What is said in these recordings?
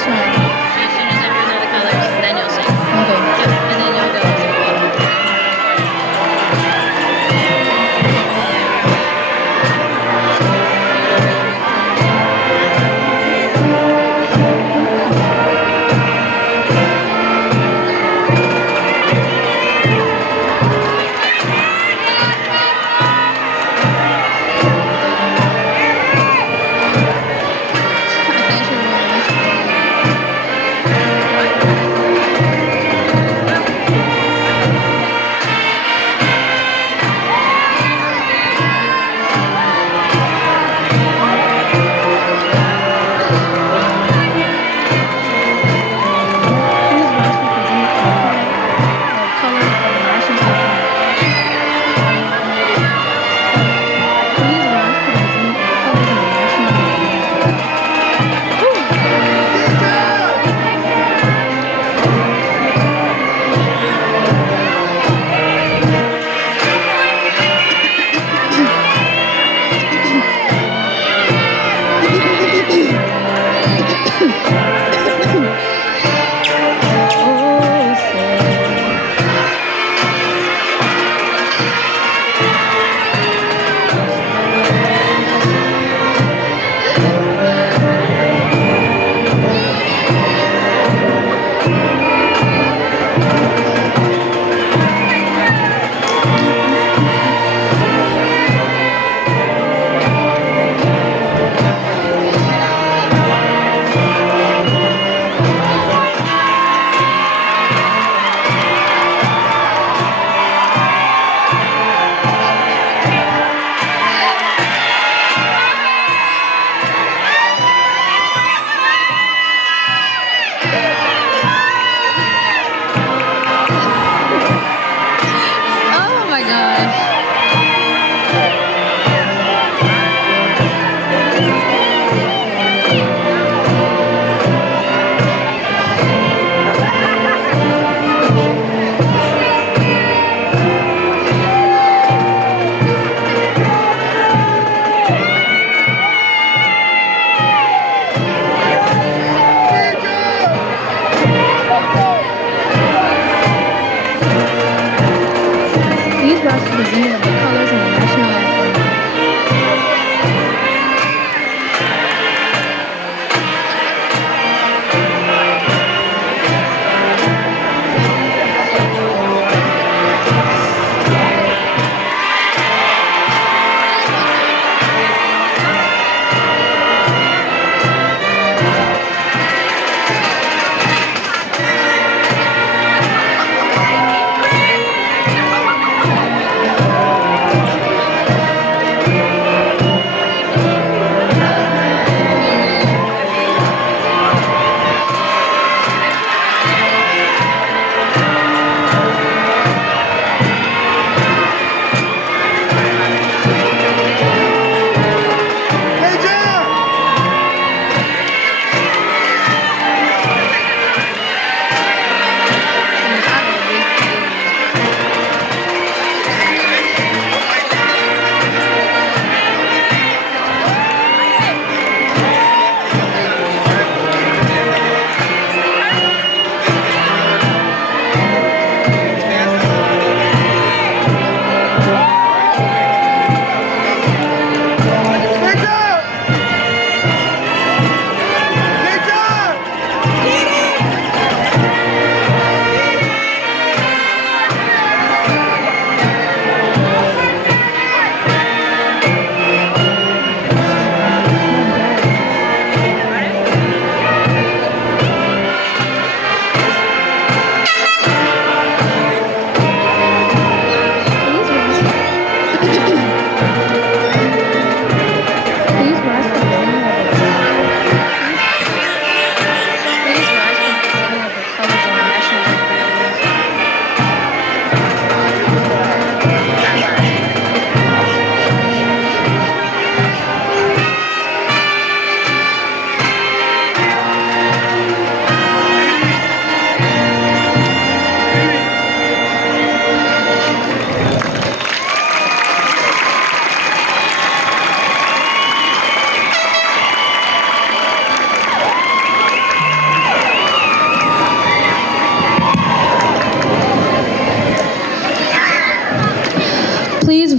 national anthem. So as soon as everyone knows the colors, then you'll sing. Okay. Yep, and then you'll go sing.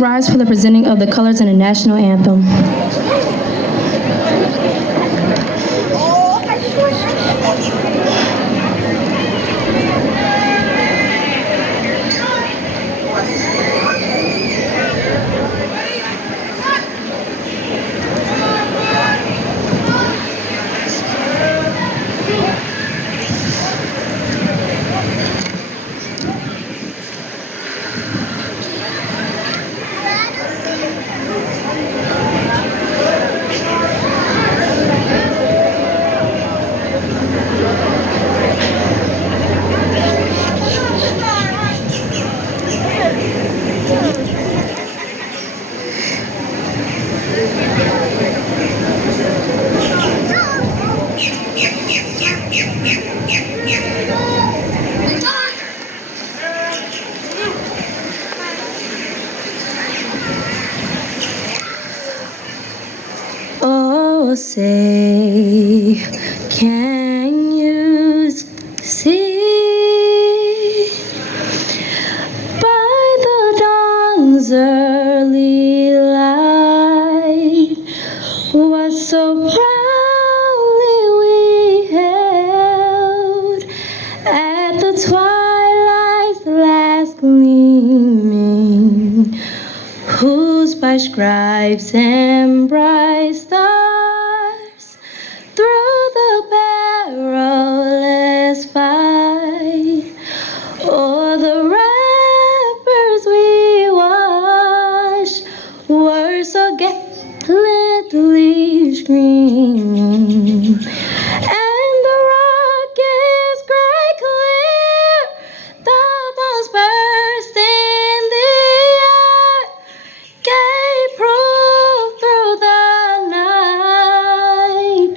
rise for the presenting of the colors in the national anthem. Oh, say, can you see by the dawn's early light what so proudly we held at the twilight's last gleaming, whose by scribes and bright stars through the perilous fight o'er the ramparts we watched were so gallantly screaming, and the rockets great clear, the bombs burst in the air, gave proof through the night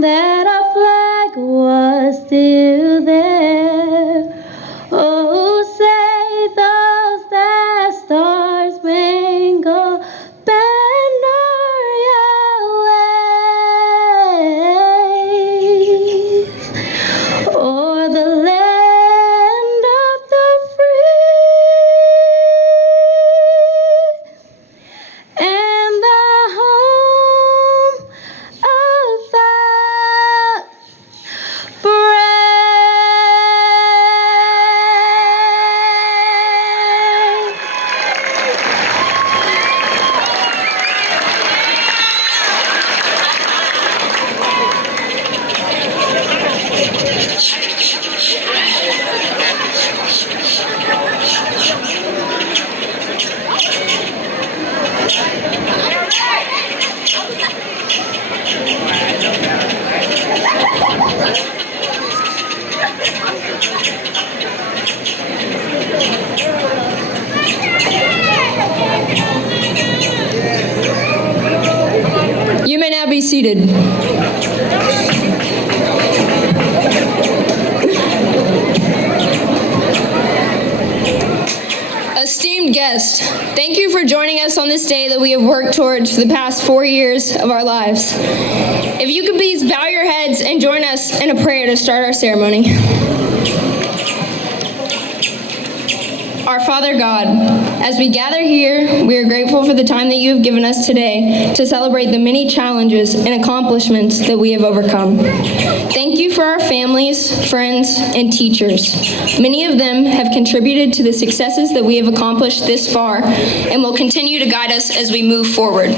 that our flag was still there. Oh, say those that stars spangled banner wave o'er the land of the free and the home of the brave. You may now be seated. Esteemed guest, thank you for joining us on this day that we have worked towards for the past 4 years of our lives. If you could please bow your heads and join us in a prayer to start our ceremony. Our Father God, as we gather here, we are grateful for the time that you have given us today to celebrate the many challenges and accomplishments that we have overcome. Thank you for our families, friends, and teachers. Many of them have contributed to the successes that we have accomplished this far and will continue to guide us as we move forward.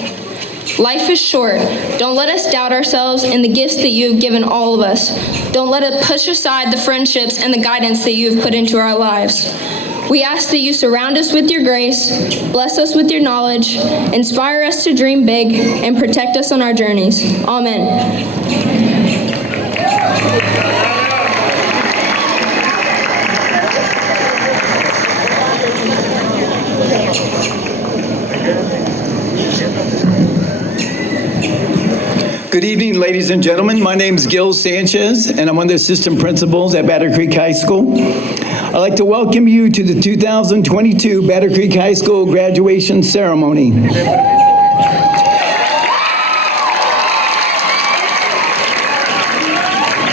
Life is short. Don't let us doubt ourselves and the gifts that you have given all of us. Don't let us push aside the friendships and the guidance that you have put into our lives. We ask that you surround us with your grace, bless us with your knowledge, inspire us to dream big, and protect us on our journeys. Amen. Good evening, ladies and gentlemen. My name is Gil Sanchez, and I'm one of the assistant principals at Battle Creek High School. I'd like to welcome you to the 2022 Battle Creek High School graduation ceremony.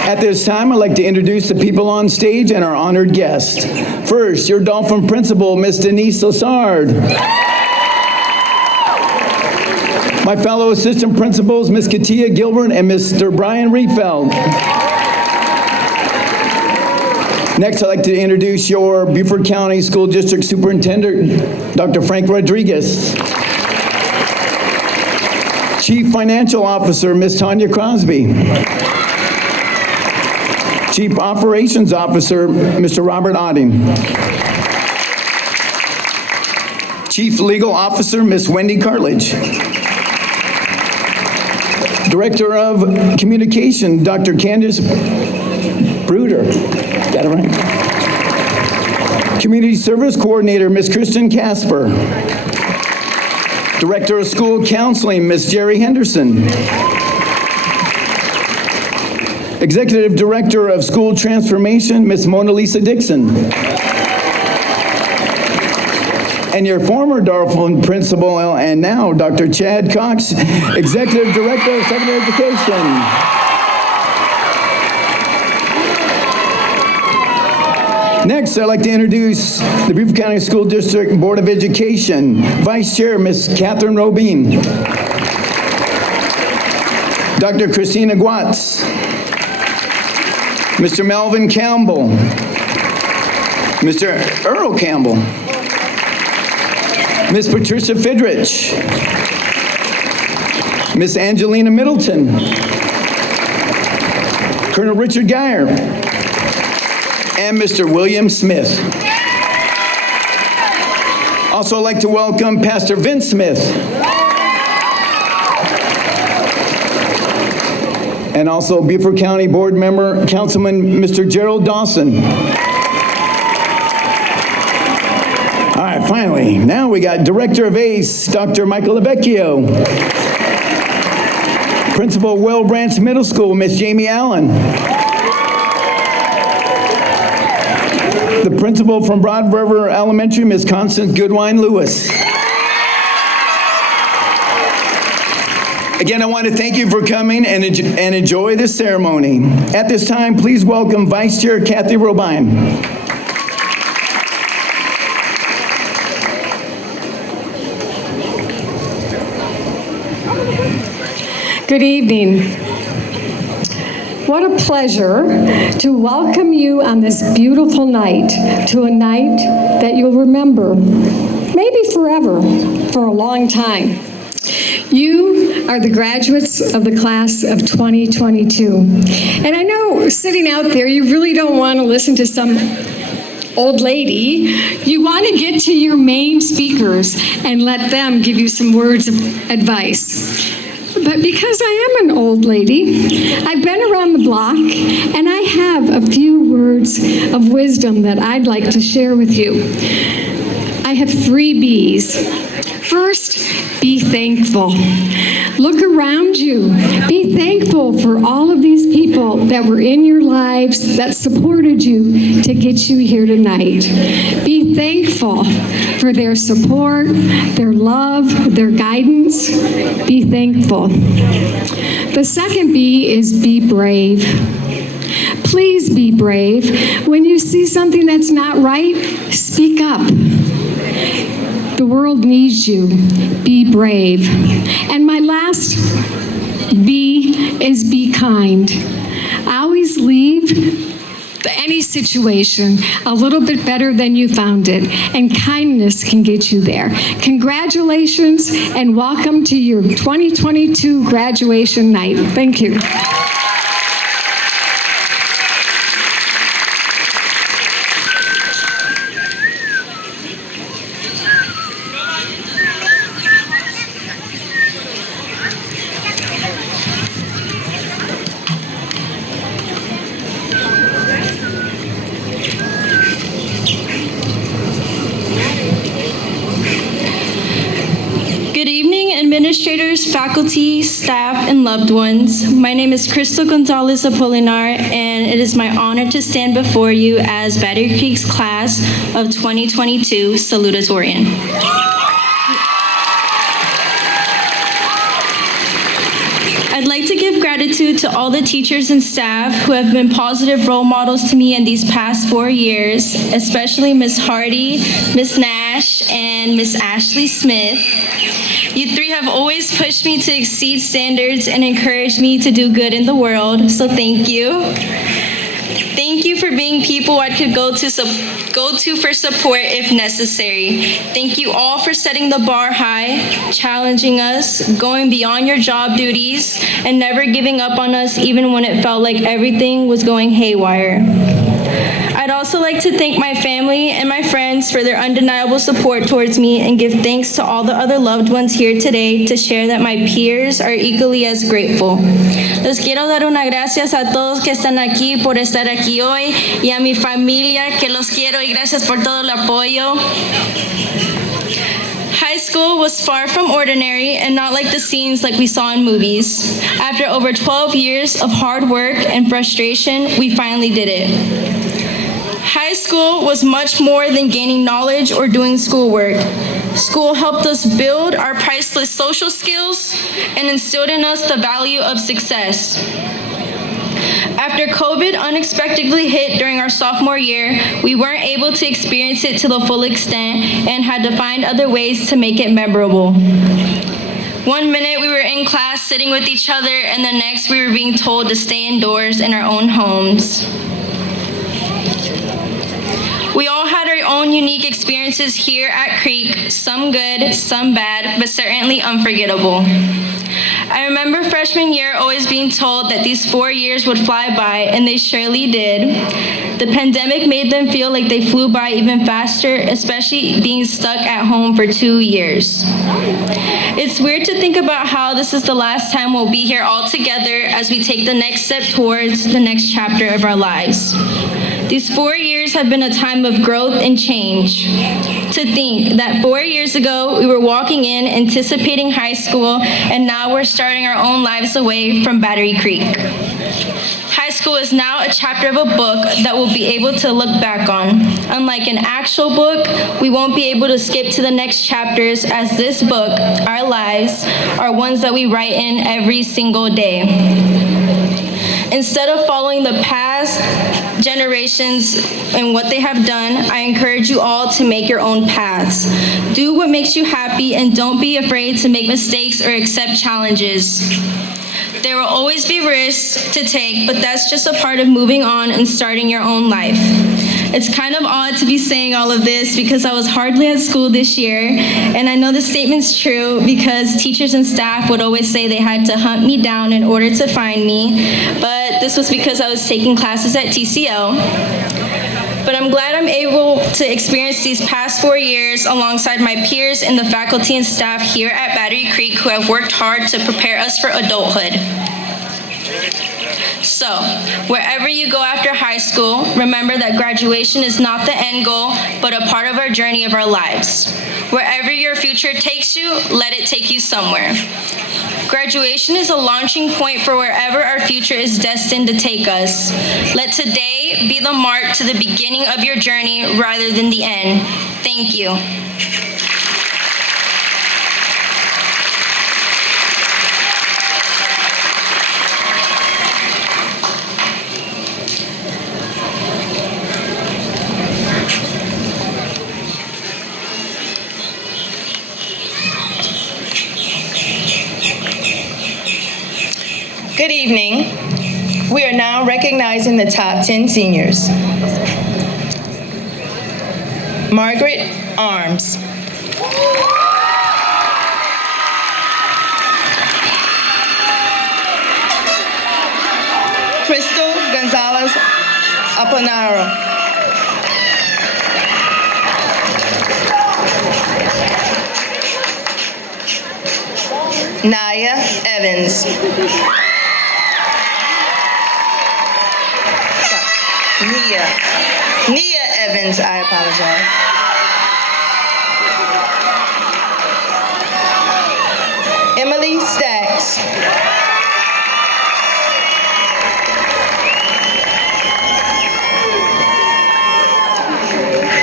At this time, I'd like to introduce the people on stage and our honored guests. First, your Dolphin principal, Miss Denise Lassard. My fellow assistant principals, Ms. Katia Gilbert and Mr. Brian Riefeld. Next, I'd like to introduce your Beaufort County School District Superintendent, Dr. Frank Rodriguez. Chief Financial Officer, Ms. Tanya Crosby. Chief Operations Officer, Mr. Robert Otting. Chief Legal Officer, Ms. Wendy Cartledge. Director of Communication, Dr. Candace Bruder. Got it right? Community Service Coordinator, Ms. Kristen Casper. Director of School Counseling, Ms. Jerry Henderson. Executive Director of School Transformation, Ms. Mona Lisa Dixon. And your former Darflin principal and now Dr. Chad Cox, Executive Director of Secondary Education. Next, I'd like to introduce the Beaufort County School District Board of Education, Vice Chair, Ms. Catherine Robin. Dr. Christina Guatz. Mr. Melvin Campbell. Mr. Earl Campbell. Ms. Patricia Fidrich. Ms. Angelina Middleton. Colonel Richard Geyer. And Mr. William Smith. Also, I'd like to welcome Pastor Vince Smith. And also Beaufort County Board Member, Councilman Mr. Gerald Dawson. All right, finally, now we got Director of ACE, Dr. Michael Lavecchio. Principal, Well Branch Middle School, Miss Jamie Allen. The principal from Broad River Elementary, Miss Constance Goodwine Lewis. Again, I want to thank you for coming and enjoy this ceremony. At this time, please welcome Vice Chair Kathy Robine. Good evening. What a pleasure to welcome you on this beautiful night, to a night that you'll remember, maybe forever, for a long time. You are the graduates of the class of 2022. And I know sitting out there, you really don't want to listen to some old lady. You want to get to your main speakers and let them give you some words of advice. But because I am an old lady, I've been around the block, and I have a few words of wisdom that I'd like to share with you. I have 3 B's. First, be thankful. Look around you. Be thankful for all of these people that were in your lives, that supported you to get you here tonight. Be thankful for their support, their love, their guidance. Be thankful. The second B is be brave. Please be brave. When you see something that's not right, speak up. The world needs you. Be brave. And my last B is be kind. I always leave any situation a little bit better than you found it, and kindness can get you there. Congratulations and welcome to your 2022 graduation night. Thank you. Administrators, faculty, staff, and loved ones. My name is Crystal Gonzalez Apolinar, and it is my honor to stand before you as Battery Creek's class of 2022 Salutatorian. I'd like to give gratitude gratitude to all the teachers and staff who have been positive role models to me in these past 4 years, especially Ms. Hardy, Ms. Nash, and Ms. Ashley Smith. You three have always pushed me to exceed standards and encouraged me to do good in the world, so thank you. Thank you for being people I could go to for support if necessary. Thank you all for setting the bar high, challenging us, going beyond your job duties, and never giving up on us even when it felt like everything was going haywire. I'd also like to thank my family and my friends for their undeniable support towards me and give thanks to all the other loved ones here today to share that my peers are equally as grateful. Les quiero dar unas gracias a todos que están aquí por estar aquí hoy y a mi familia que los quiero y gracias por todo el apoyo. High school was far from ordinary and not like the scenes like we saw in movies. After over 12 years of hard work and frustration, we finally did it. High school was much more than gaining knowledge or doing schoolwork. School helped us build our priceless social skills and instilled in us the value of success. After COVID unexpectedly hit during our sophomore year, we weren't able to experience it to the full extent and had to find other ways to make it memorable. One minute we were in class sitting with each other, and the next we were being told to stay indoors in our own homes. We all had our own unique experiences here at Creek, some good, some bad, but certainly unforgettable. I remember freshman year always being told that these 4 years would fly by, and they surely did. The pandemic made them feel like they flew by even faster, especially being stuck at home for 2 years. It's weird to think about how this is the last time we'll be here all together as we take the next step towards the next chapter of our lives. These 4 years have been a time of growth and change. To think that 4 years ago, we were walking in anticipating high school, and now we're starting our own lives away from Battery Creek. High school is now a chapter of a book that we'll be able to look back on. Unlike an actual book, we won't be able to skip to the next chapters, as this book, our lives, are ones that we write in every single day. Instead of following the past generations and what they have done, I encourage you all to make your own paths. Do what makes you happy and don't be afraid to make mistakes or accept challenges. There will always be risks to take, but that's just a part of moving on and starting your own life. It's kind of odd to be saying all of this because I was hardly at school this year, and I know this statement's true because teachers and staff would always say they had to hunt me down in order to find me, but this was because I was taking classes at TCL. But I'm glad I'm able to experience these past 4 years alongside my peers and the faculty and staff here at Battery Creek who have worked hard to prepare us for adulthood. So, wherever you go after high school, remember that graduation is not the end goal, but a part of our journey of our lives. Wherever your future takes you, let it take you somewhere. Graduation is a launching point for wherever our future is destined to take us. Let today be the mark to the beginning of your journey rather than the end. Thank you. Good evening. We are now recognizing the top 10 seniors. Margaret Arms. Crystal Gonzalez Aponaro. Naya Evans. Nia Evans, I apologize. Emily Stacks.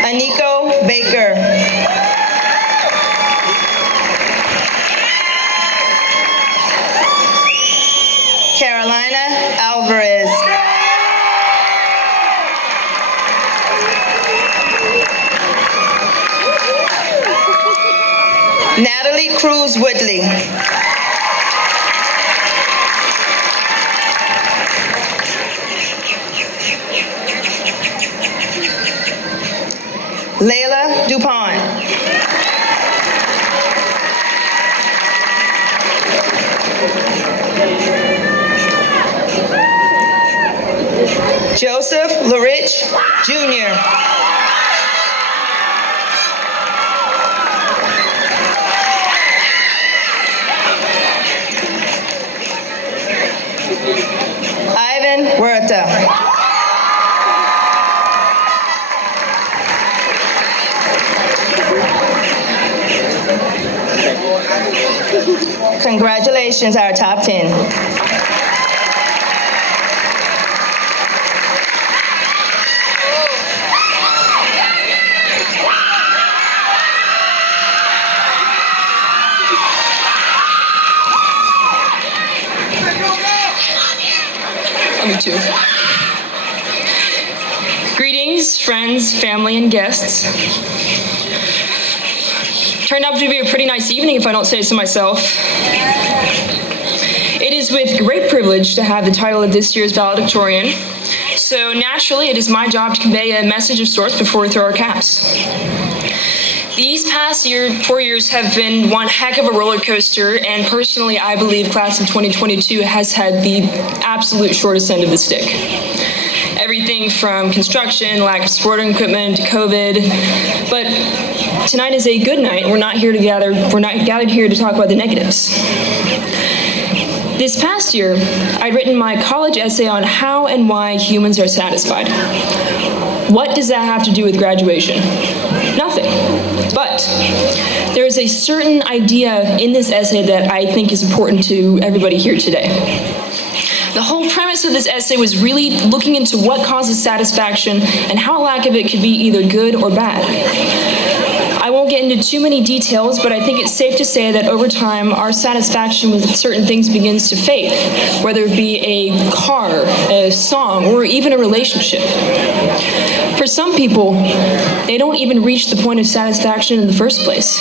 Aniko Baker. Carolina Cruz Woodley. Layla DuPont. Joseph LaRich Jr. Ivan Huerta. Congratulations, our top 10. Me too. Greetings, friends, family, and guests. Turned out to be a pretty nice evening, if I don't say so myself. It is with great privilege to have the title of this year's Salutatorian, so naturally it is my job to convey a message of sorts before we throw our caps. These past 4 years have been one heck of a roller coaster, and personally, I believe class of 2022 has had the absolute shortest end of the stick. Everything from construction, lack of sporting equipment, to COVID, but tonight is a good night. We're not gathered here to talk about the negatives. This past year, I'd written my college essay on how and why humans are satisfied. What does that have to do with graduation? Nothing. But there is a certain idea in this essay that I think is important to everybody here today. The whole premise of this essay was really looking into what causes satisfaction and how lack of it could be either good or bad. I won't get into too many details, but I think it's safe to say that over time, our satisfaction with certain things begins to fade, whether it be a car, a song, or even a relationship. For some people, they don't even reach the point of satisfaction in the first place.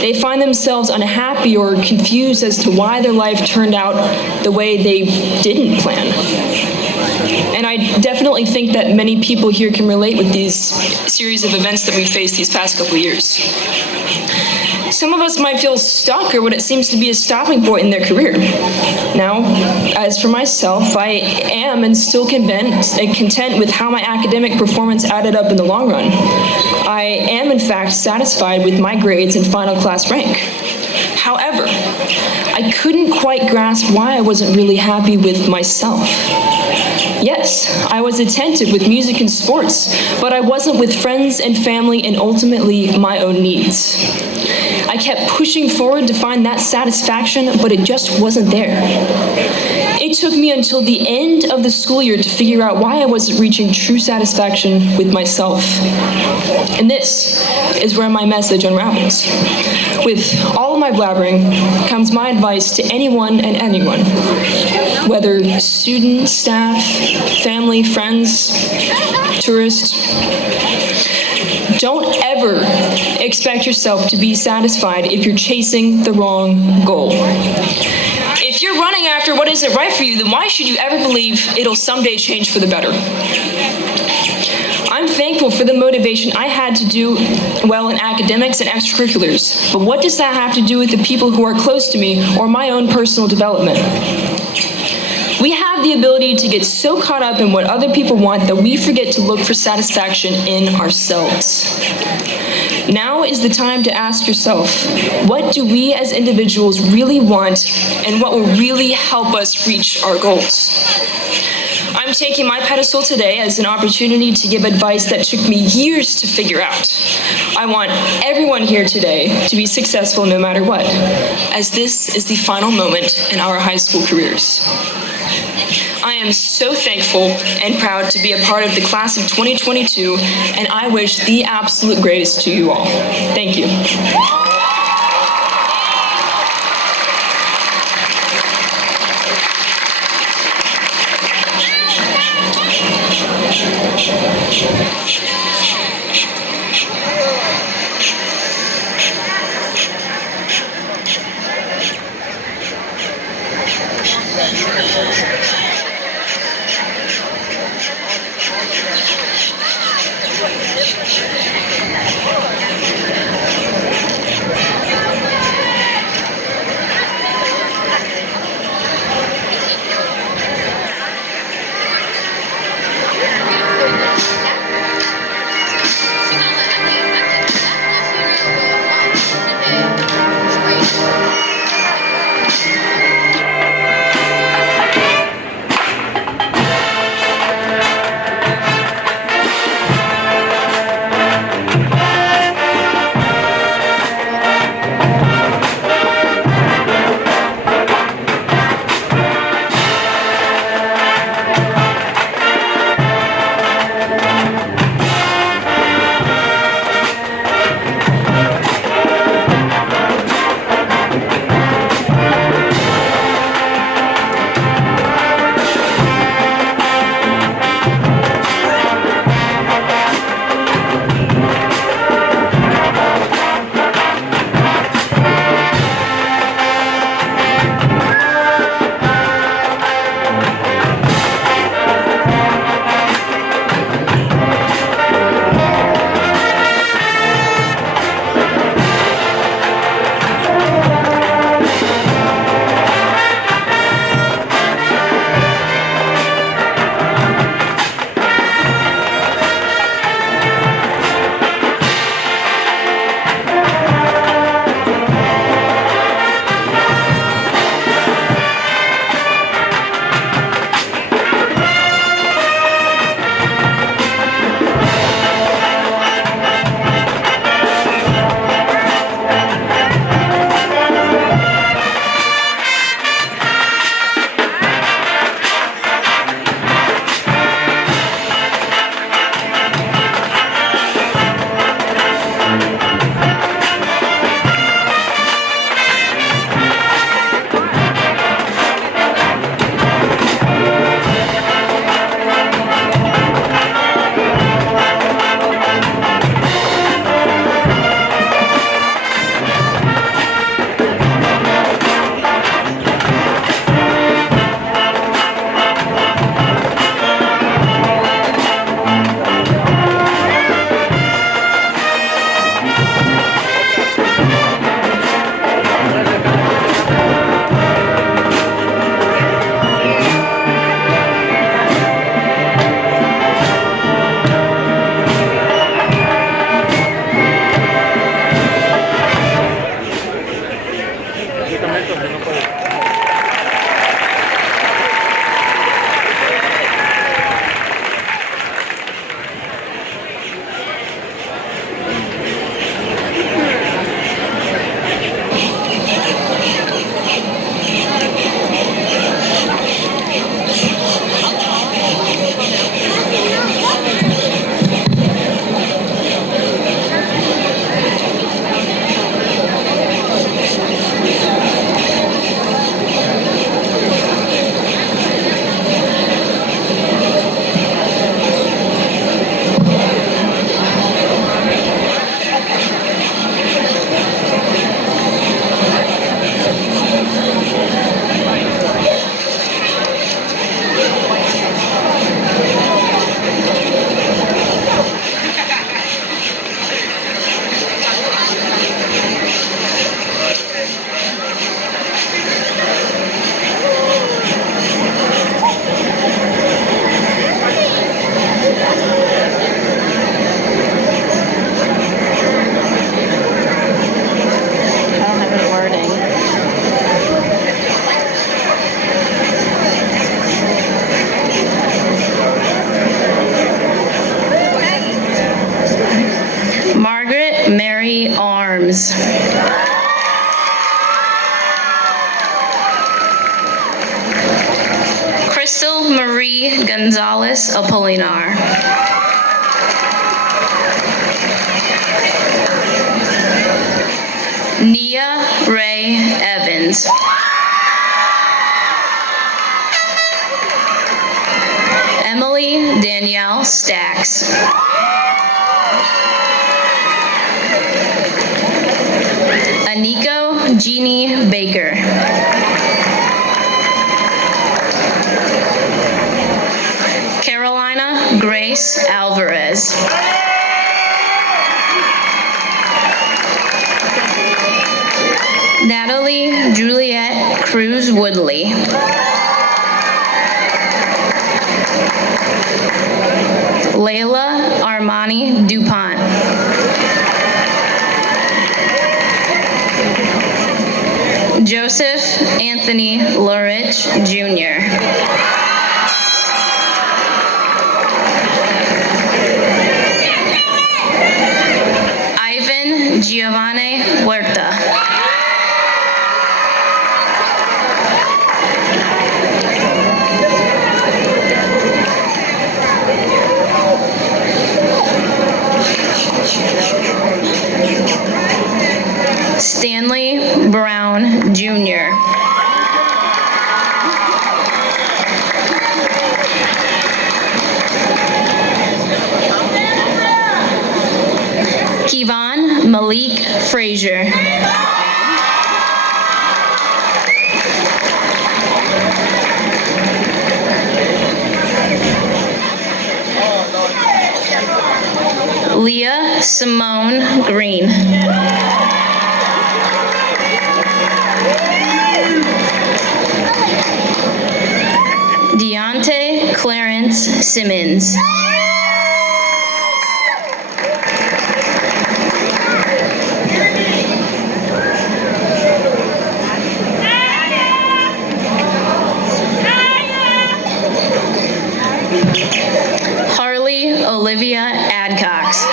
They find themselves unhappy or confused as to why their life turned out the way they didn't plan. And I definitely think that many people here can relate with these series of events that we faced these past couple of years. Some of us might feel stuck or what it seems to be a stopping point in their career. Now, as for myself, I am and still content with how my academic performance added up in the long run. I am, in fact, satisfied with my grades and final class rank. However, I couldn't quite grasp why I wasn't really happy with myself. Yes, I was attentive with music and sports, but I wasn't with friends and family and ultimately my own needs. I kept pushing forward to find that satisfaction, but it just wasn't there. It took me until the end of the school year to figure out why I wasn't reaching true satisfaction with myself. And this is where my message unravels. With all of my blabbering comes my advice to anyone and anyone, whether student, staff, family, friends, tourist. Don't ever expect yourself to be satisfied if you're chasing the wrong goal. If you're running after what isn't right for you, then why should you ever believe it'll someday change for the better? I'm thankful for the motivation I had to do well in academics and extracurriculars, but what does that have to do with the people who are close to me or my own personal development? We have the ability to get so caught up in what other people want that we forget to look for satisfaction in ourselves. Now is the time to ask yourself, what do we as individuals really want and what will really help us reach our goals? I'm taking my pedestal today as an opportunity to give advice that took me years to figure out. I want everyone here today to be successful no matter what, as this is the final moment in our high school careers. I am so thankful and proud to be a part of the class of 2022, and I wish the absolute greatest to you all. Thank you. Mary Arms. Crystal Marie Gonzalez Apolinar. Nia Ray Evans. Emily Danielle Stacks. Aniko Jeannie Baker. Carolina Grace Alvarez. Natalie Juliet Cruz Woodley. Layla Armani DuPont. Joseph Anthony Lurich Jr. Ivan Giovanni Huerta. Stanley Brown Jr. Kevon Malik Frazier. Leah Simone Green. Deontay Clarence Simmons. Harley Olivia Adcox.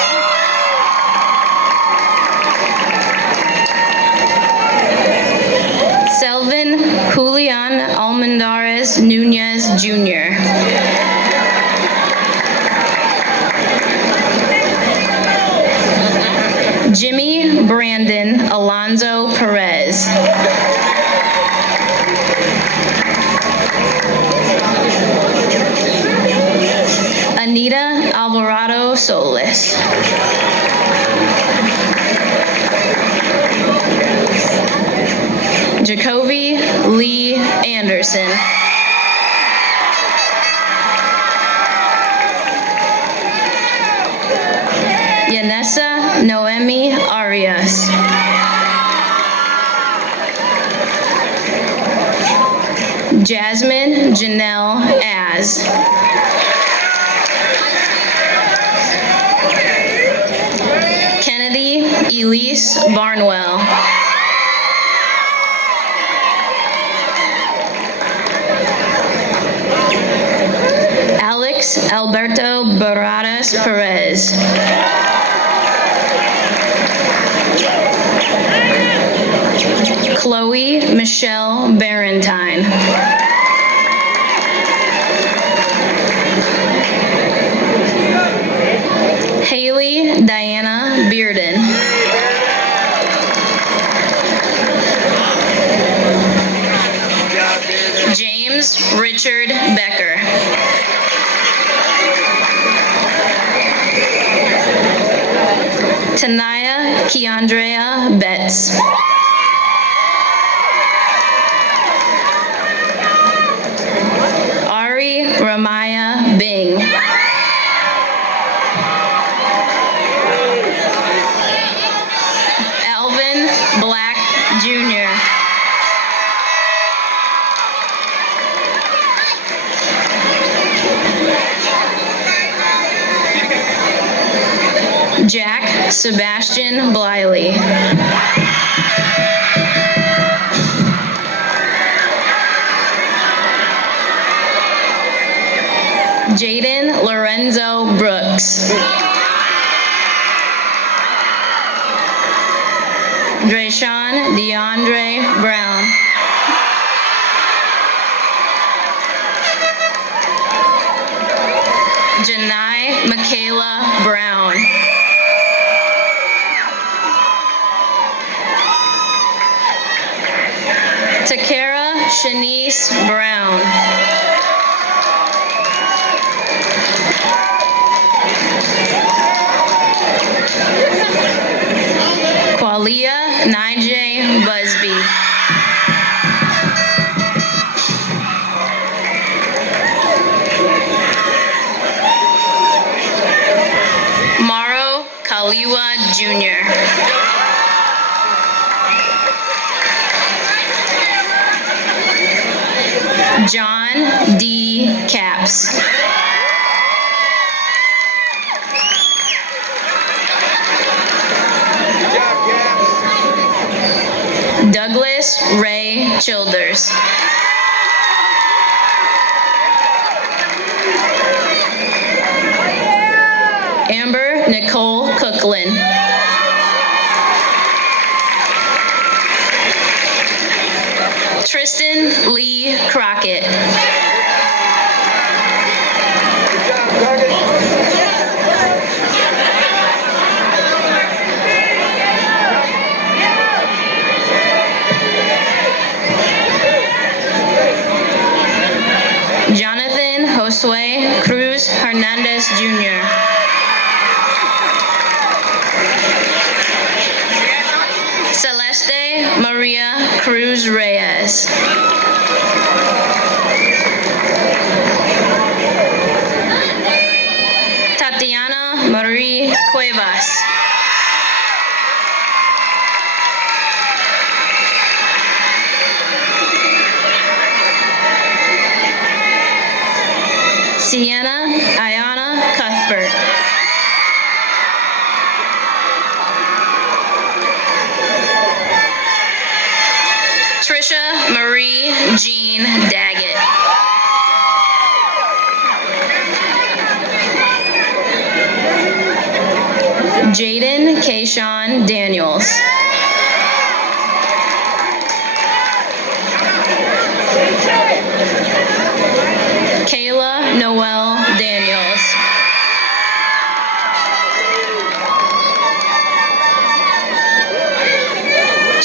Selvin Julian Almendarez Nunez Jr. Jimmy Brandon Alonzo Perez. Anita Alvarado Solis. Jacoby Lee Anderson. Yanessa Noemi Arias. Jasmine Janelle Az. Kennedy Elise Barnwell. Alex Alberto Baradas Perez. Chloe Michelle Barentine. Haley Diana Bearden. James Richard Becker. Tanaya Keandrea Betts. Ari Ramaya Bing. Alvin Black Jr. Jack Sebastian Bliley. Jaden Lorenzo Brooks. Drayshawn DeAndre Brown. Janai Michaela Brown. Takara Shanice Brown. Qualia Nijay Busby. Maro Kaliwa Jr. John D. Capps. Douglas Ray Childers. Amber Nicole Cookland. Tristan Lee Crockett. Jonathan Josue Cruz Hernandez Jr. Celeste Maria Cruz Reyes. Tatiana Marie Cuevas. Sienna Ayana Cuthbert. Trisha Marie Jean Daggett. Jaden Kayshawn Daniels. Kayla Noel Daniels.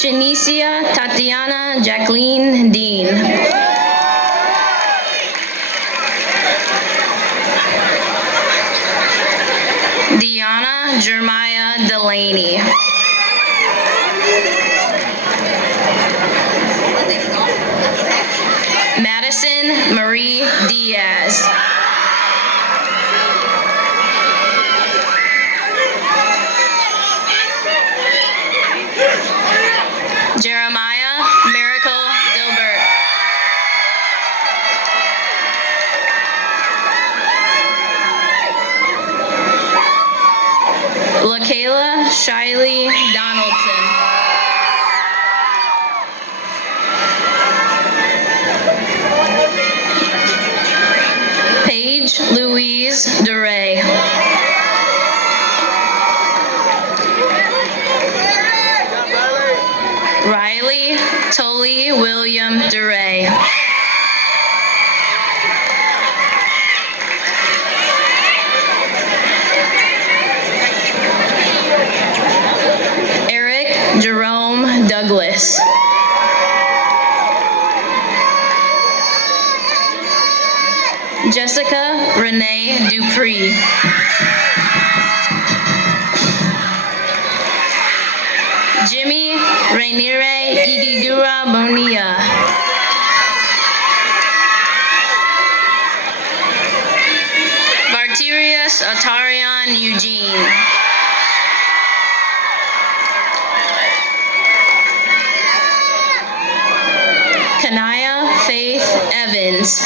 Janicia Tatiana Jacqueline Dean. Deanna Jeremiah Delaney. Madison Marie Diaz. Jeremiah Miracle Gilbert. LaKayla Shiley Donaldson. Paige Louise DeRay. Riley Tully William DeRay. Eric Jerome Douglas. Jessica Renee Dupree. Jimmy Rainiere Igigura Bonilla. Barterius Atarian Eugene. Kanaya Faith Evans.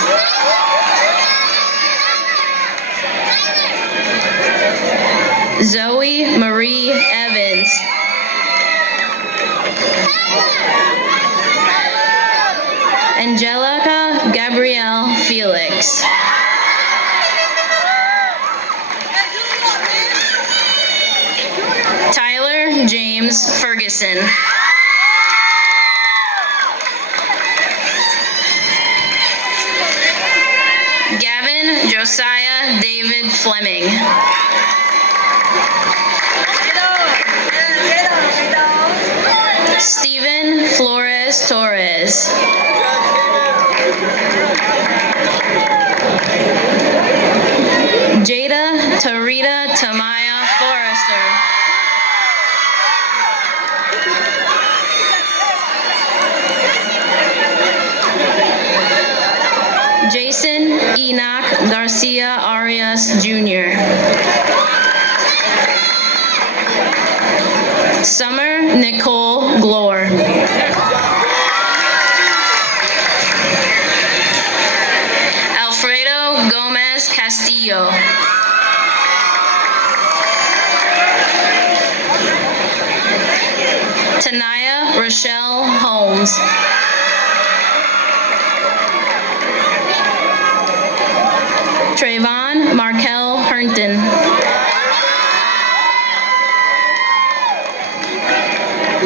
Zoe Marie Evans. Angelica Gabrielle Felix. Tyler James Ferguson. Fleming. Stephen Flores Torres. Jada Tarita Tamaya Forrester. Jason Enoch Garcia Arias Jr. Summer Nicole Glore. Alfredo Gomez Castillo. Tanaya Rochelle Holmes. Trayvon Markel Herndon.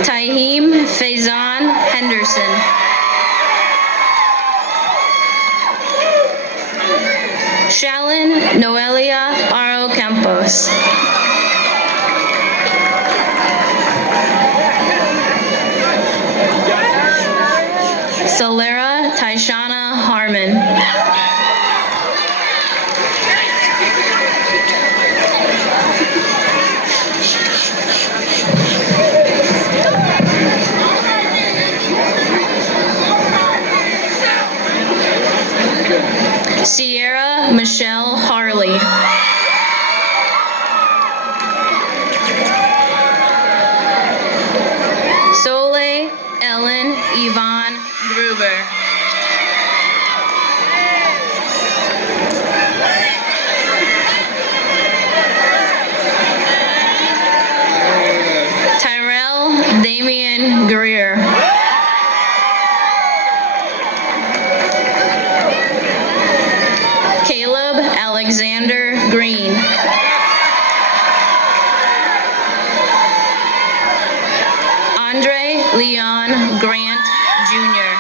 Taheem Faison Henderson. Shalyn Noelia Aro Campos. Solera Tyshana Harmon. Sierra Michelle Harley. Soleil Ellen Yvonne Gruber. Tyrell Damian Greer. Caleb Alexander Green. Andre Leon Grant Jr.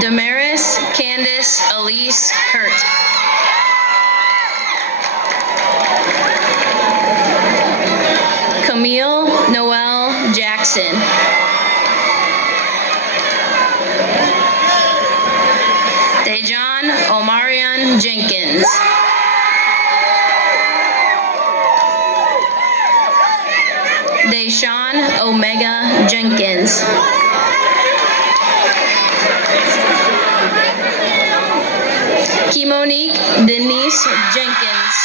Damaris Candace Elise Hurt. Camille Noel Jackson. Dejon Omarion Jenkins. Deshaun Omega Jenkins. Kimonique Denise Jenkins.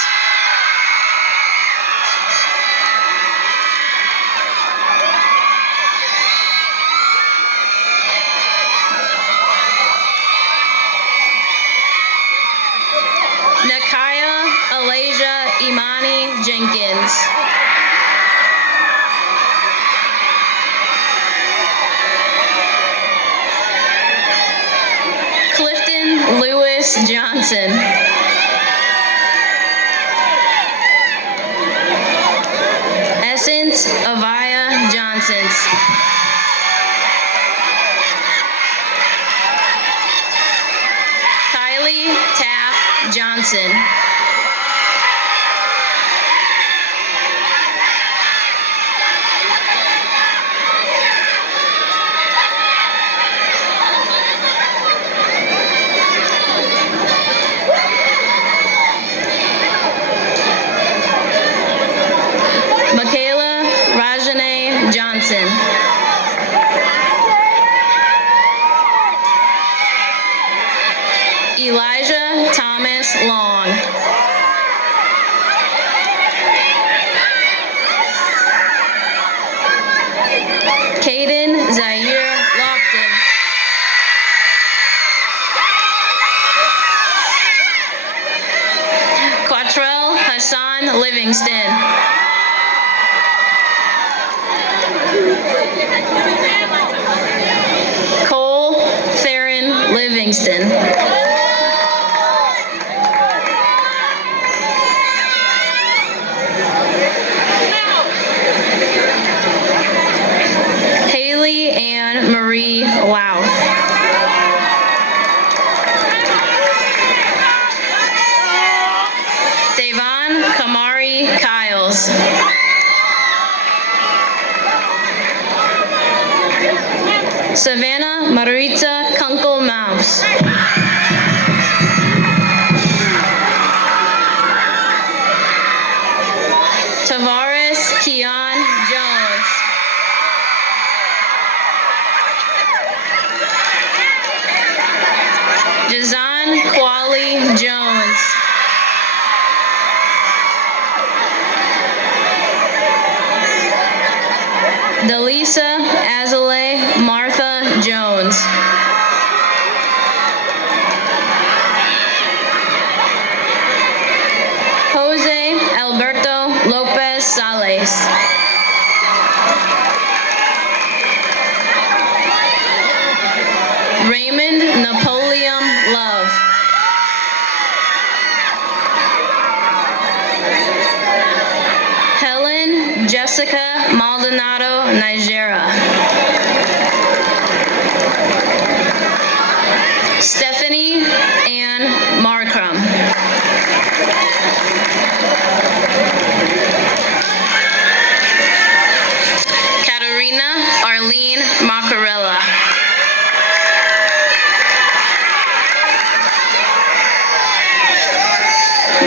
Nakaya Alasia Imani Jenkins. Clifton Lewis Johnson. Essence Avaya Johnsons. Kylie Taft Johnson. Michaela Rajane Johnson. Elijah Thomas Long. Caden Zaire Lofton. Quattrell Hassan Livingston. Cole Theron Livingston. Haley Ann Marie Louth. Charles. Savannah Marita Kunkel Mouse. Tavares Keon Jones. Jazan Kwali Jones. Delisa Azalea Martha Jones. Jose Alberto Lopez Sales. Raymond Napoleon Love. Helen Jessica Maldonado Nigeria. Stephanie Ann Markram. Katarina Arlene Macarella.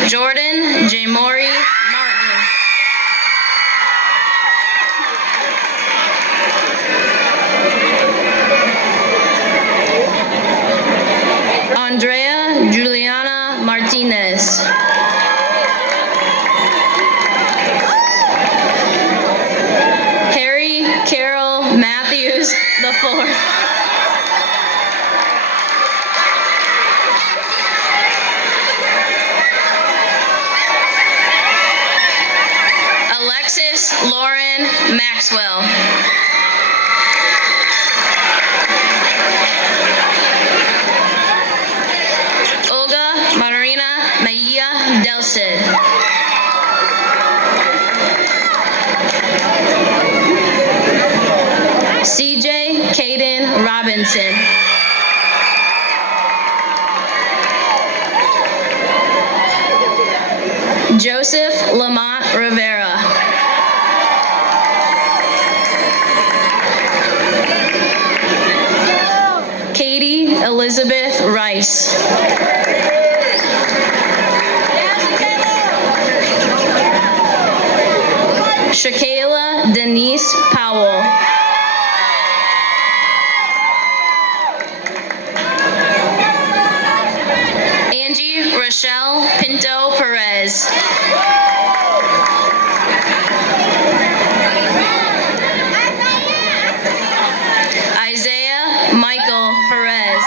Jordan Jamori Martin. Andrea Juliana Martinez. Harry Carol Matthews IV. Alexis Lauren Maxwell. Olga Marina Mejia Del Cid. CJ Caden Robinson. Joseph Lamont Rivera. Katie Elizabeth Rice. Shakayla Denise Powell. Angie Rochelle Pinto Perez. Isaiah Michael Perez.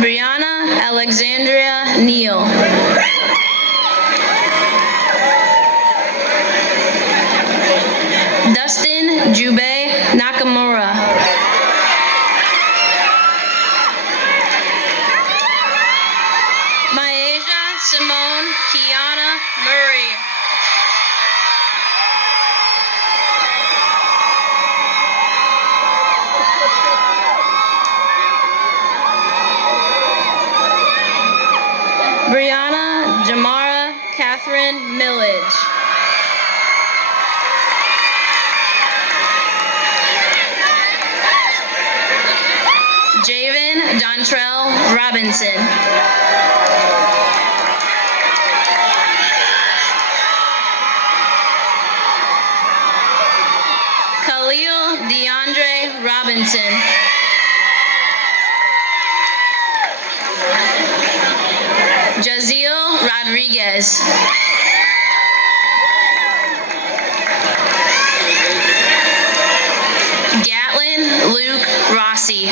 Brianna Alexandria Neal. Dustin Jubei Nakamura. Maeja Simone Kiana Murray. Brianna Jamara Catherine Millage. Javen Dontrell Robinson. Khalil DeAndre Robinson. Jaziel Rodriguez. Gatlin Luke Rossi.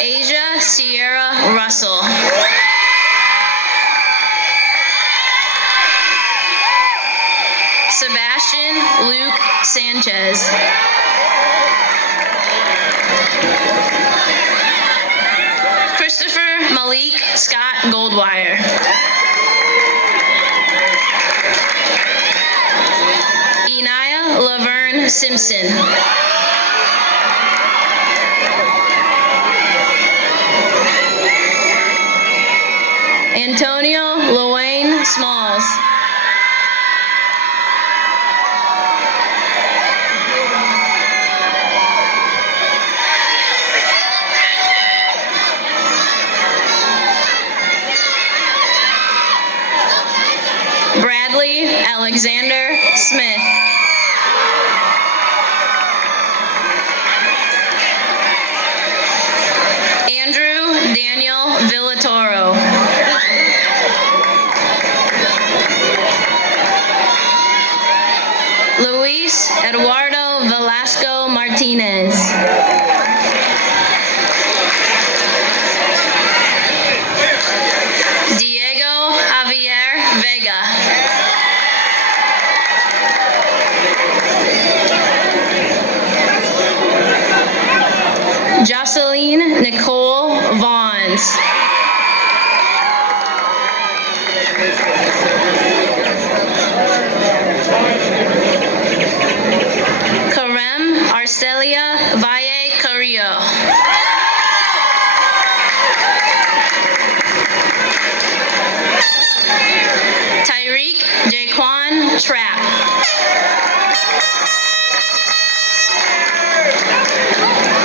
Asia Sierra Russell. Sebastian Luke Sanchez. Christopher Malik Scott Goldwire. Enaya Laverne Simpson. Antonio Luane Smalls. Bradley Alexander Smith. Andrew Daniel Villatoro. Luis Eduardo Velasco Martinez. Diego Javier Vega. Jocelyn Nicole Vaughns. Karem Arcelia Valle Carrillo. Tyreek Jaquan Trapp.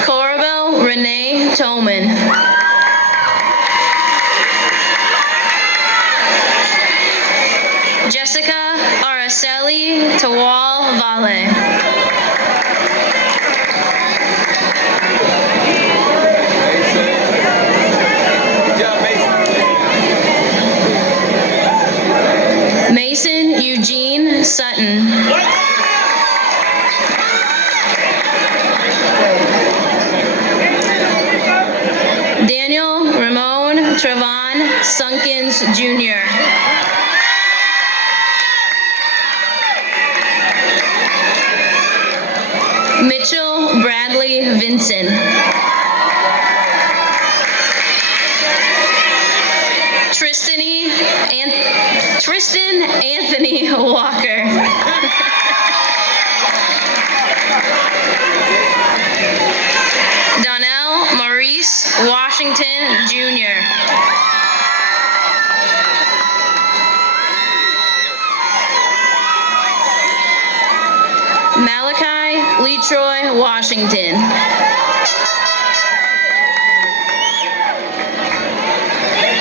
Corabel Renee Toman. Jessica Araceli Tawal Vale. Mason Eugene Sutton. Daniel Ramon Trevon Sunkins Jr. Mitchell Bradley Vinson. Tristan Anthony Walker. Donnell Maurice Washington Jr. Malachi Letroy Washington.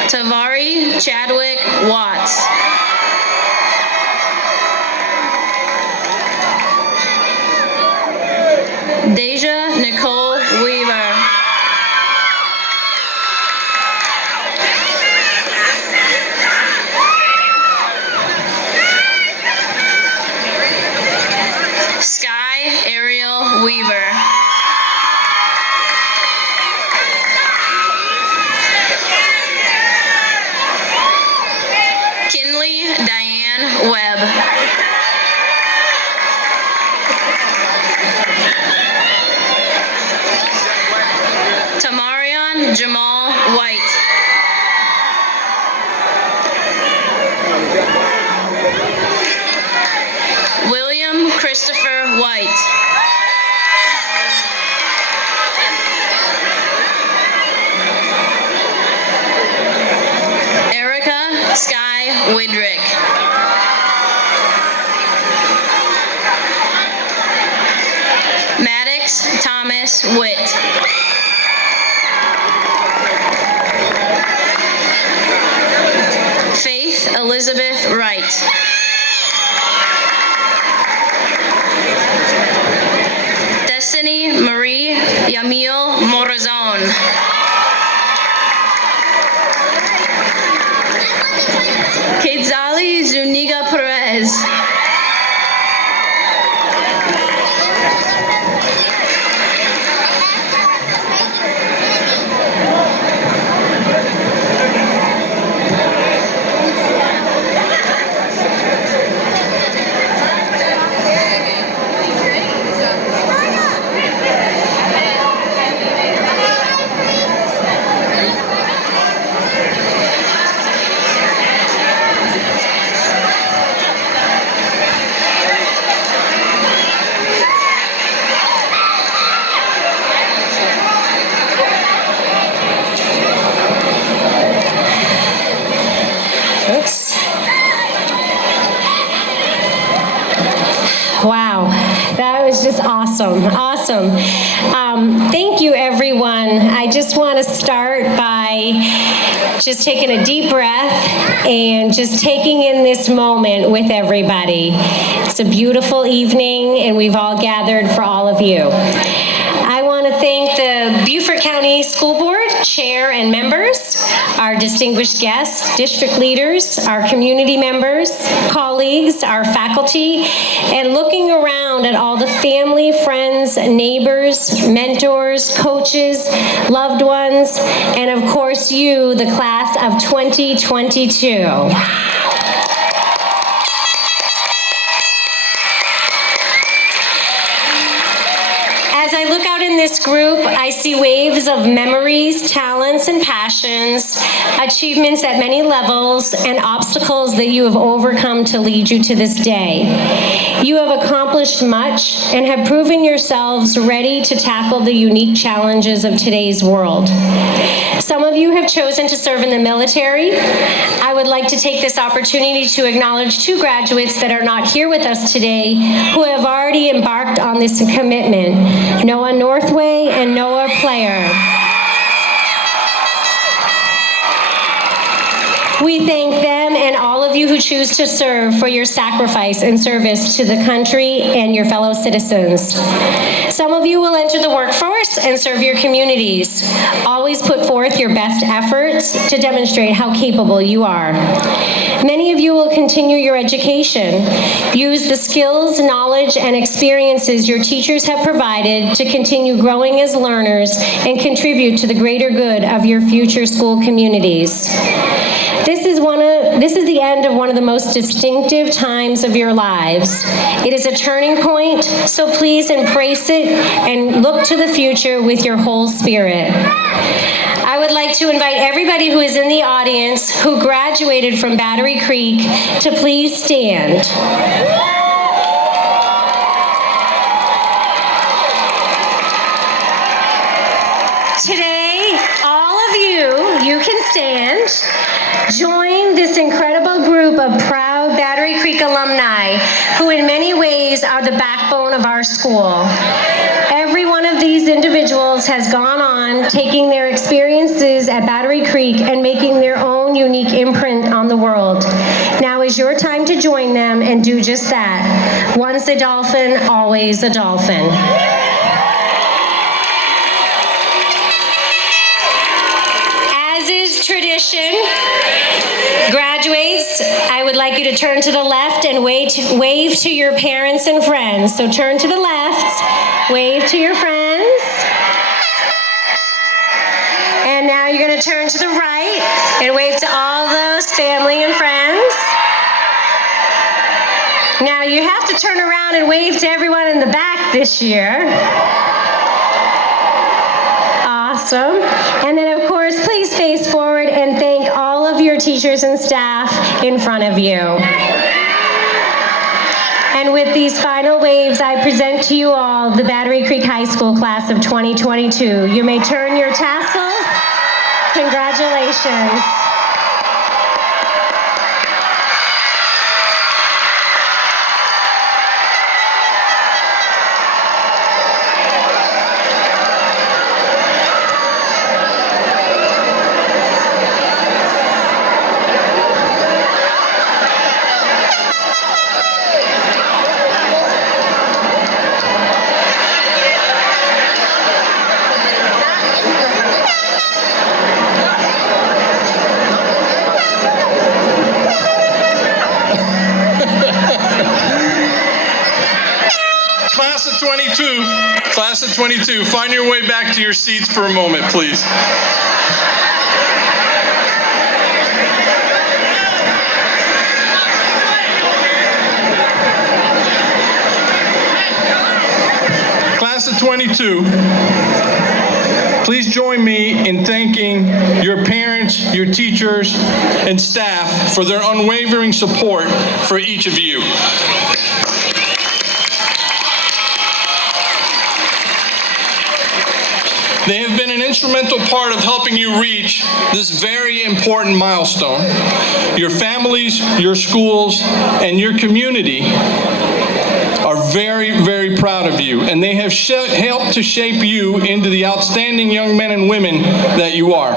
Tavari Chadwick Watts. Deja Nicole Weaver. Sky Ariel Weaver. Kinley Diane Webb. Tamarion Jamal White. William Christopher White. Erica Sky Widrick. Maddox Thomas Witt. Faith Elizabeth Wright. Destiny Marie Yamil Morazon. Quetzali Zuniga Perez. Wow, that was just awesome, awesome. Thank you, everyone. I just want to start by just taking a deep breath and just taking in this moment with everybody. It's a beautiful evening, and we've all gathered for all of you. I want to thank the Beaufort County School Board, Chair and members, our distinguished guests, district leaders, our community members, colleagues, our faculty, and looking around at all the family, friends, neighbors, mentors, coaches, loved ones, and of course you, the class of 2022. As I look out in this group, I see waves of memories, talents, and passions, achievements at many levels, and obstacles that you have overcome to lead you to this day. You have accomplished much and have proven yourselves ready to tackle the unique challenges of today's world. Some of you have chosen to serve in the military. I would like to take this opportunity to acknowledge two graduates that are not here with us today who have already embarked on this commitment, Noah Northway and Noah Player. We thank them and all of you who choose to serve for your sacrifice and service to the country and your fellow citizens. Some of you will enter the workforce and serve your communities. Always put forth your best efforts to demonstrate how capable you are. Many of you will continue your education. Use the skills, knowledge, and experiences your teachers have provided to continue growing as learners and contribute to the greater good of your future school communities. This is the end of one of the most distinctive times of your lives. It is a turning point, so please embrace it and look to the future with your whole spirit. I would like to invite everybody who is in the audience who graduated from Battery Creek to please stand. Today, all of you can stand. Join this incredible group of proud Battery Creek alumni who in many ways are the backbone of our school. Every one of these individuals has gone on taking their experiences at Battery Creek and making their own unique imprint on the world. Now is your time to join them and do just that. Once a dolphin, always a dolphin. Tradition. Graduates, I would like you to turn to the left and wave to your parents and friends. So turn to the left, wave to your friends. And now you're going to turn to the right and wave to all those family and friends. Now you have to turn around and wave to everyone in the back this year. Awesome. And then, of course, please face forward and thank all of your teachers and staff in front of you. And with these final waves, I present to you all the Battery Creek High School class of 2022. You may turn your tassels. Congratulations. Class of 22, find your way back to your seats for a moment, please. Class of 22, please join me in thanking your parents, your teachers, and staff for their unwavering support for each of you. They have been an instrumental part of helping you reach this very important milestone. Your families, your schools, and your community are very, very proud of you, and they have helped to shape you into the outstanding young men and women that you are.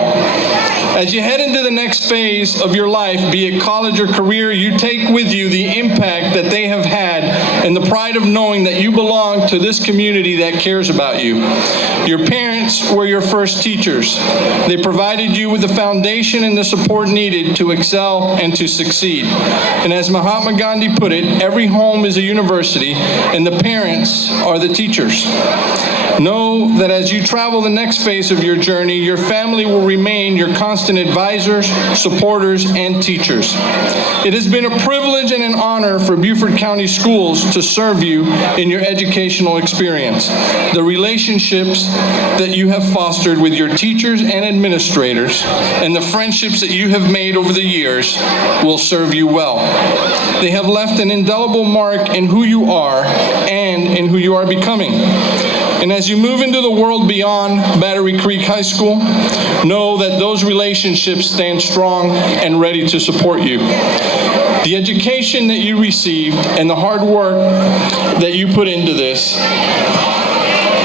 As you head into the next phase of your life, be it college or career, you take with you the impact that they have had and the pride of knowing that you belong to this community that cares about you. Your parents were your first teachers. They provided you with the foundation and the support needed to excel and to succeed. And as Mahatma Gandhi put it, every home is a university, and the parents are the teachers. Know that as you travel the next phase of your journey, your family will remain your constant advisors, supporters, and teachers. It has been a privilege and an honor for Beaufort County Schools to serve you in your educational experience. The relationships that you have fostered with your teachers and administrators and the friendships that you have made over the years will serve you well. They have left an indelible mark in who you are and in who you are becoming. And as you move into the world beyond Battery Creek High School, know that those relationships stand strong and ready to support you. The education that you received and the hard work that you put into this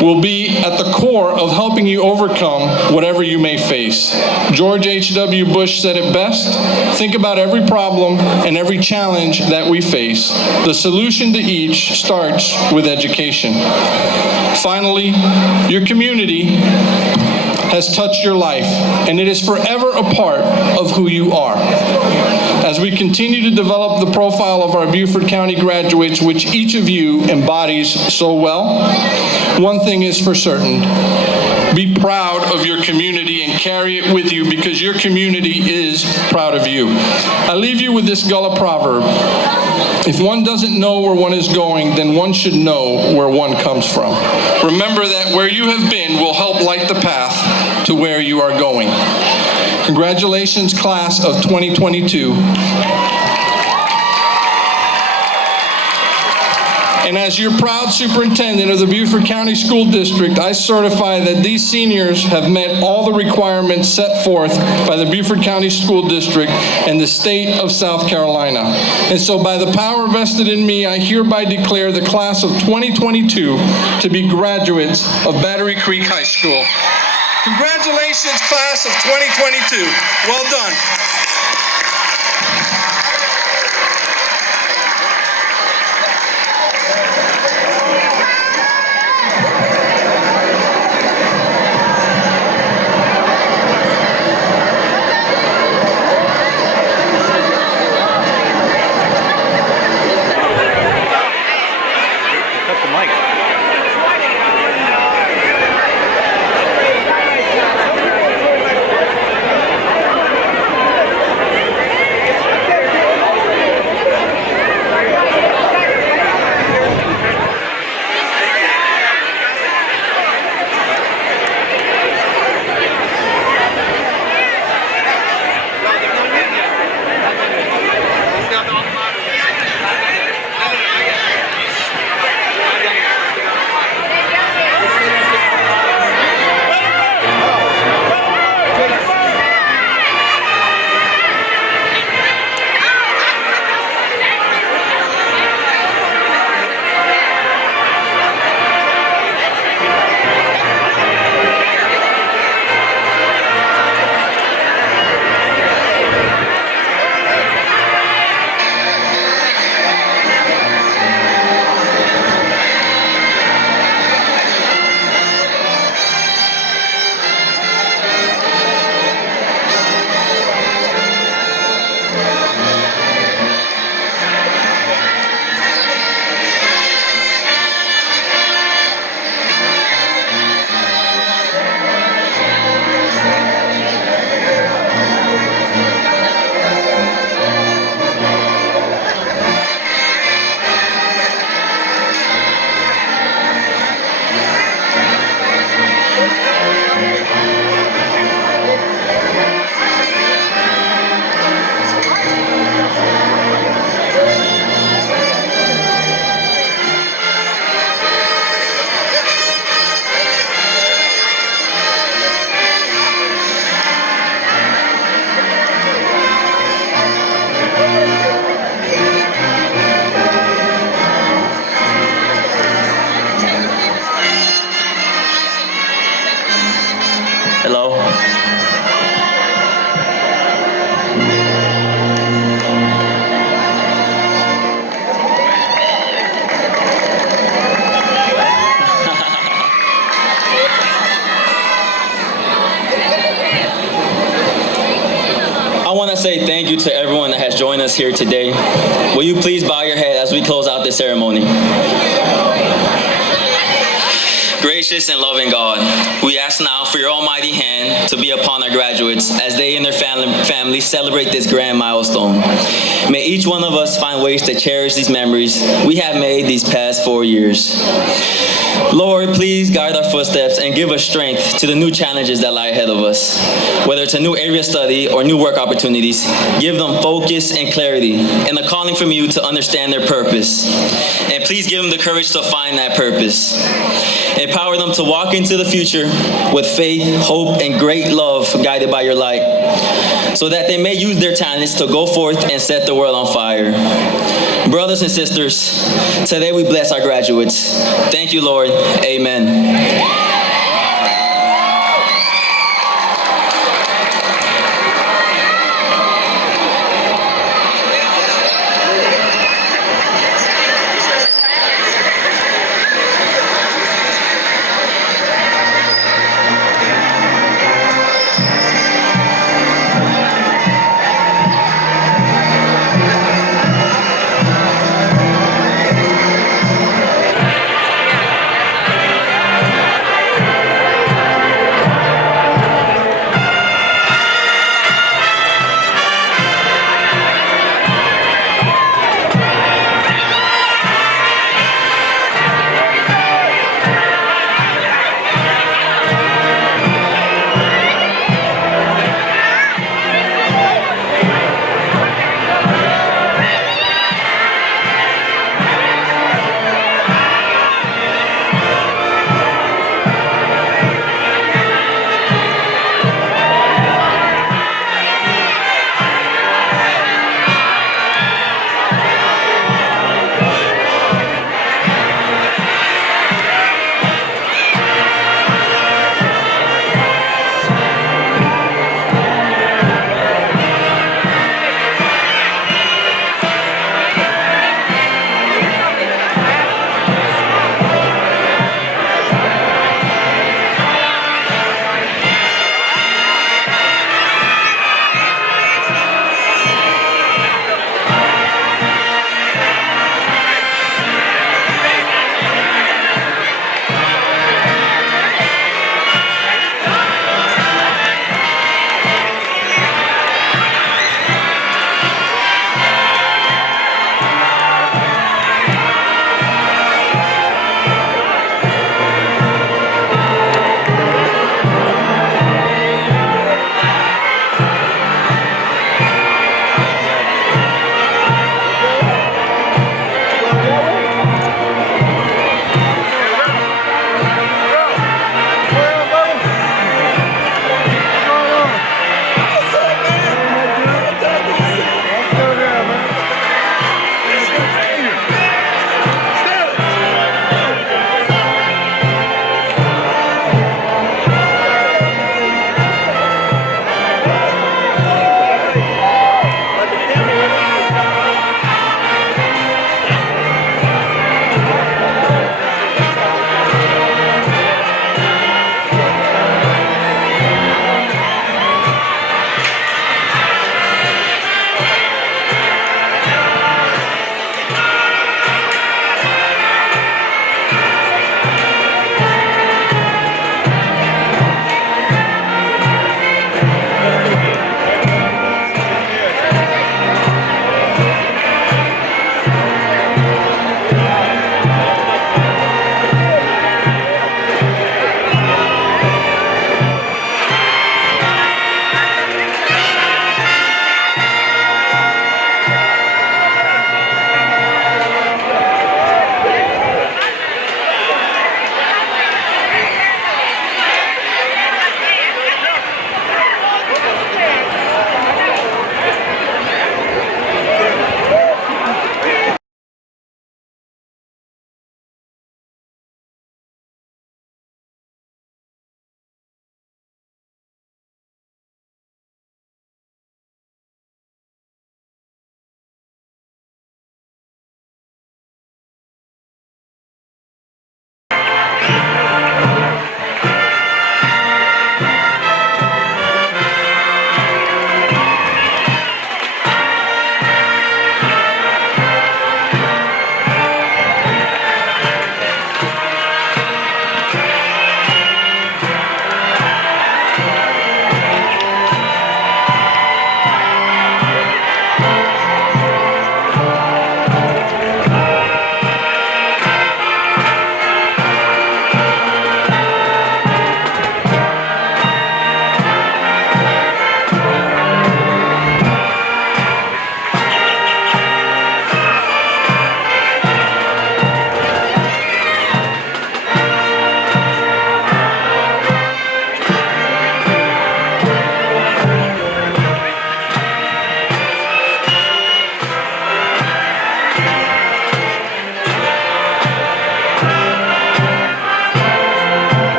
will be at the core of helping you overcome whatever you may face. George H.W. Bush said it best: think about every problem and every challenge that we face. The solution to each starts with education. Finally, your community has touched your life, and it is forever a part of who you are. As we continue to develop the profile of our Beaufort County graduates, which each of you embodies so well, one thing is for certain: be proud of your community and carry it with you, because your community is proud of you. I leave you with this Gullah proverb: if one doesn't know where one is going, then one should know where one comes from. Remember that where you have been will help light the path to where you are going. Congratulations, class of 2022. And as your proud superintendent of the Beaufort County School District, I certify that these seniors have met all the requirements set forth by the Beaufort County School District and the state of South Carolina. And so by the power vested in me, I hereby declare the class of 2022 to be graduates of Battery Creek High School. Congratulations, class of 2022. Well done. say thank you to everyone that has joined us here today. Will you please bow your head as we close out this ceremony? Gracious and loving God, we ask now for your almighty hand to be upon our graduates as they and their families celebrate this grand milestone. May each one of us find ways to cherish these memories we have made these past 4 years. Lord, please guide our footsteps and give us strength to the new challenges that lie ahead of us. Whether it's a new area of study or new work opportunities, give them focus and clarity and a calling from you to understand their purpose. And please give them the courage to find that purpose. Empower them to walk into the future with faith, hope, and great love guided by your light, so that they may use their talents to go forth and set the world on fire. Brothers and sisters, today we bless our graduates. Thank you, Lord. Amen.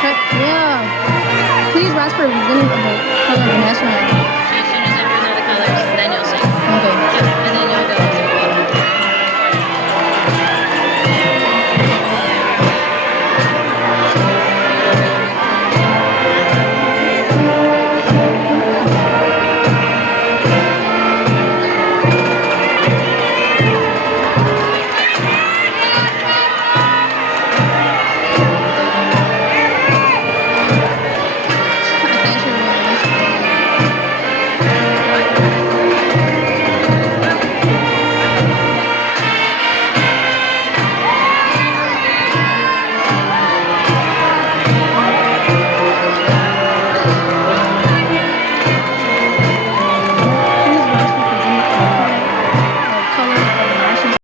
Yeah. Please rise for representing of the national.